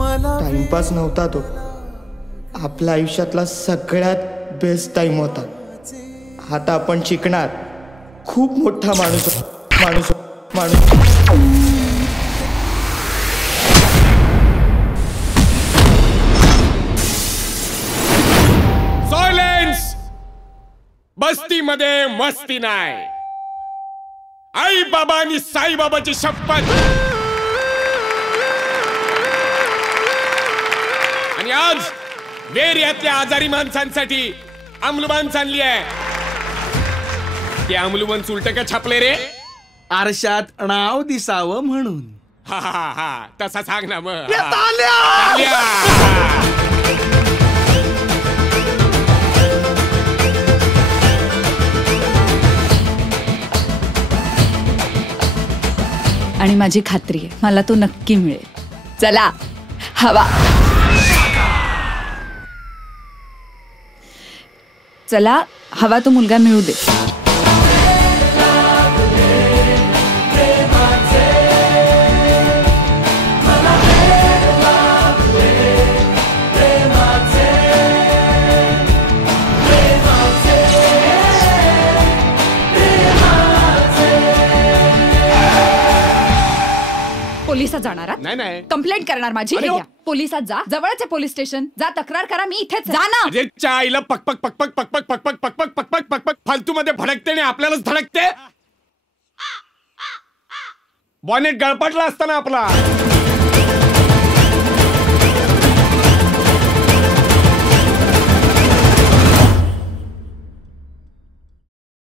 Timepass नव्हता तो, आपल्या आयुष्यातला सगळ्यात बेस्ट टाइम होता. आता आपण शिकणार, खूप मोठा माणूस माणूस माणूस. सायलेन्स. बस्तीमध्ये मस्ती नाही. आई बाबा आणि साई बाबाची शपथ. आणि आज वेर्यातल्या आजारी माणसांसाठी अमलुबान आणली आहे. ते अमलुबान उलट का छापले रे? आरशात नाव दिसावं म्हणून. हा हा हा, तसा सांग ना मग. आणि माझी खात्री आहे मला तो नक्की मिळेल. चला हवा. चला हवा तो मुलगा मिळू दे. पोलिसात जाणार? नाही नाही, कंप्लेंट करणार माझी. पोलिसात जा, जवळचे पोलीस स्टेशन जा, तक्रार करा. मी इथेच जा ना. अरे चायला पकपक पकपक पकपक पकपक पकपक पकपक पकपक फालतू मध्ये भडकते आणि आपल्यालाच धडकते. बॉनेट गळपटला असताना आपला.